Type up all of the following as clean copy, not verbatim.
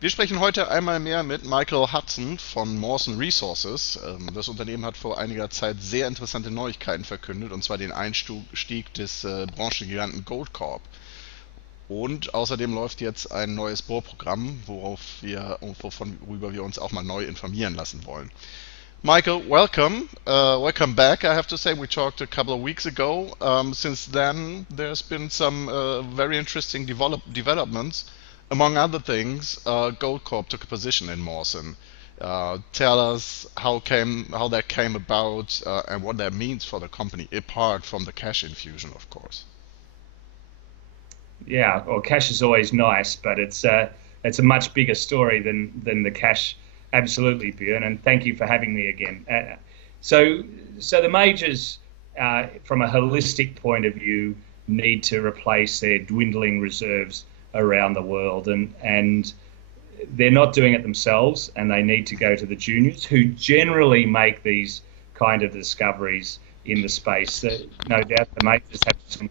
Wir sprechen heute einmal mehr mit Michael Hudson von Mawson Resources. Das Unternehmen hat vor einiger Zeit sehr interessante Neuigkeiten verkündet, und zwar den Einstieg des Branchengiganten Goldcorp. Und außerdem läuft jetzt ein neues Bohrprogramm, worüber wir uns auch mal neu informieren lassen wollen. Michael, welcome. Welcome back. I have to say, we talked a couple of weeks ago. Since then, there's been some very interesting developments. Among other things, Goldcorp took a position in Mawson. Tell us how that came about, and what that means for the company, apart from the cash infusion, of course. Yeah, well, cash is always nice, but it's a much bigger story than the cash. Absolutely, Björn, and thank you for having me again. So the majors, from a holistic point of view, need to replace their dwindling reserves around the world, and they're not doing it themselves, and they need to go to the juniors who generally make these kind of discoveries in the space. No doubt the majors have some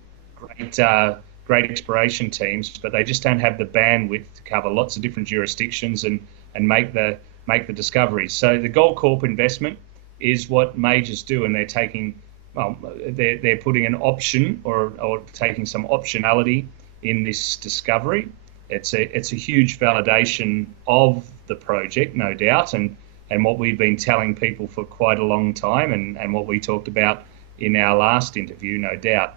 great exploration teams, but they just don't have the bandwidth to cover lots of different jurisdictions and make the discoveries. So the Goldcorp investment is what majors do, and they're putting an option or taking some optionality in this discovery. It's a huge validation of the project, no doubt, and what we've been telling people for quite a long time, and what we talked about in our last interview, no doubt.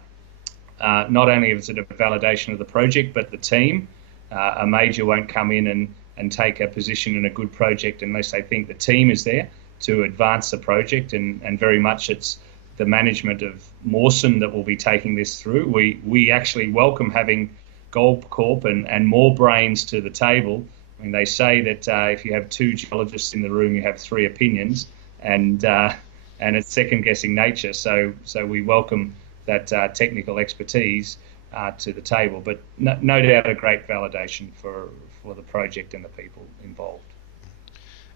Not only is it a validation of the project, but the team. A major won't come in and take a position in a good project unless they think the team is there to advance the project, and very much it's the management of Mawson that will be taking this through. We actually welcome having Goldcorp and more brains to the table. I mean, they say that if you have two geologists in the room, you have three opinions, and it's second-guessing nature. So we welcome that technical expertise to the table, but no doubt a great validation for the project and the people involved.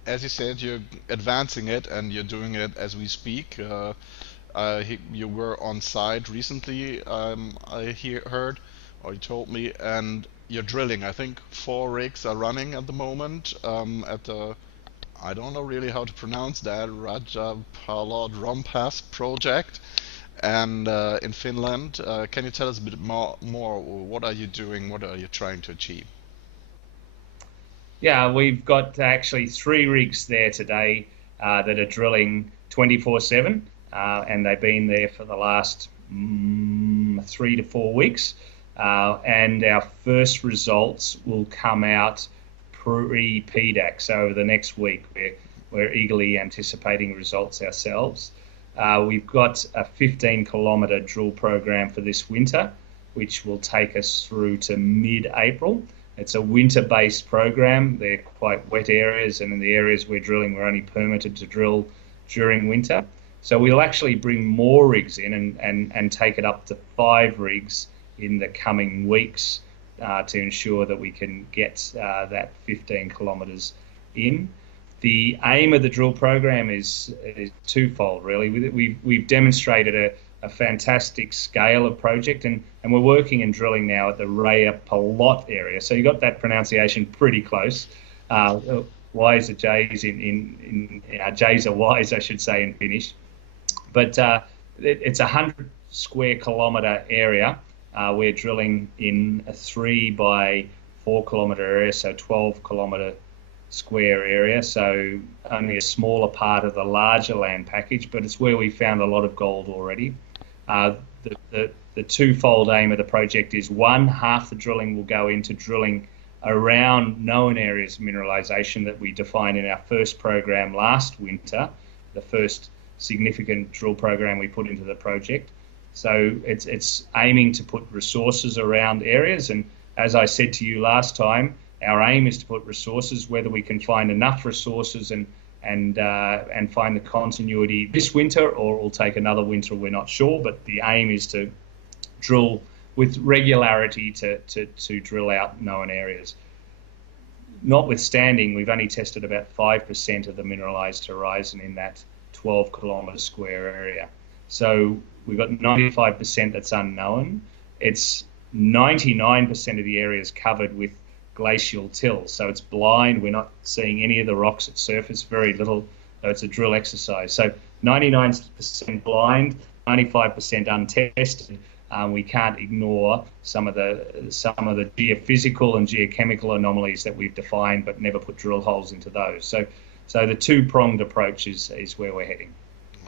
As you said, you're advancing it, and you're doing it as we speak. You were on site recently, heard, or you told me, and you're drilling. I think 4 rigs are running at the moment at the, I don't know really how to pronounce that, Rajapalodrompas project, and in Finland. Can you tell us a bit more? What are you doing? What are you trying to achieve? Yeah, we've got actually 3 rigs there today that are drilling 24/7, and they've been there for the last 3 to 4 weeks. And our first results will come out pre-PDAC, so over the next week. We're eagerly anticipating results ourselves. We've got a 15-kilometre drill program for this winter, which will take us through to mid-April. It's a winter-based program. They're quite wet areas, and in the areas we're drilling, we're only permitted to drill during winter. So we'll actually bring more rigs in and take it up to 5 rigs in the coming weeks to ensure that we can get that 15 kilometres in. The aim of the drill program is twofold, really. We've demonstrated a fantastic scale of project, and we're working and drilling now at the Rajapalot area. So you got that pronunciation pretty close. Y's are J's in J's are Y's, I should say, in Finnish. But it's a 100 square kilometre area. We're drilling in a 3 by 4 kilometre area, so 12 kilometre square area, so only a smaller part of the larger land package, but it's where we found a lot of gold already. The twofold aim of the project is, one, half the drilling will go into drilling around known areas of mineralisation that we defined in our first program last winter, the first significant drill program we put into the project. So it's aiming to put resources around areas, and as I said to you last time, our aim is to put resources, whether we can find enough resources and find the continuity this winter, or it'll take another winter, we're not sure, but the aim is to drill with regularity to drill out known areas. Notwithstanding, we've only tested about 5% of the mineralised horizon in that 12 kilometre square area. So we've got 95% that's unknown. It's 99% of the area is covered with glacial till. So it's blind. We're not seeing any of the rocks at surface, very little. So it's a drill exercise. So 99% blind, 95% untested. We can't ignore some of the geophysical and geochemical anomalies that we've defined, but never put drill holes into those. So the two-pronged approach is where we're heading.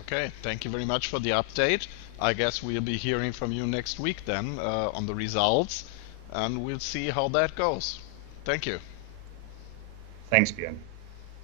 Okay, thank you very much for the update. I guess we'll be hearing from you next week then on the results, and we'll see how that goes. Thank you. Thanks, Björn.